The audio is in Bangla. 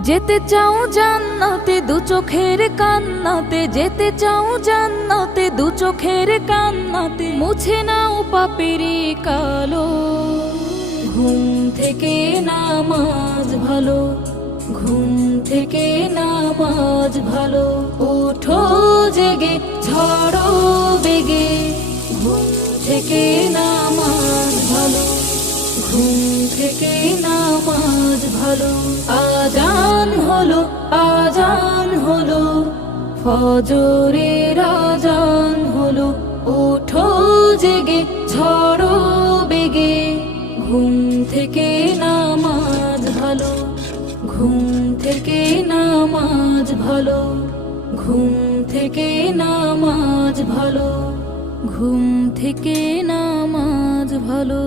যেতে চাও জান্নাতে দু চোখের কান্নাতে, যেতে চাও জান্নাতে দু চোখের কান্নাতে, মুছে নাও পাপেরি কালো। ঘুম থেকে নামাজ ভালো, ঘুম থেকে নামাজ ভালো, ওঠো জেগে ঝড়ো বেগে, ঘুম থেকে নামাজ ভালো, ঘুম থেকে নামাজ ভালো। আজান হলো, আজান হলো, ফজরের আজান হলো, ওঠো জেগে ঝড়ো বেগে, ঘুম থেকে নামাজ ভালো, ঘুম থেকে নামাজ ভালো, ঘুম থেকে নামাজ ভালো, ঘুম থেকে নামাজ ভালো।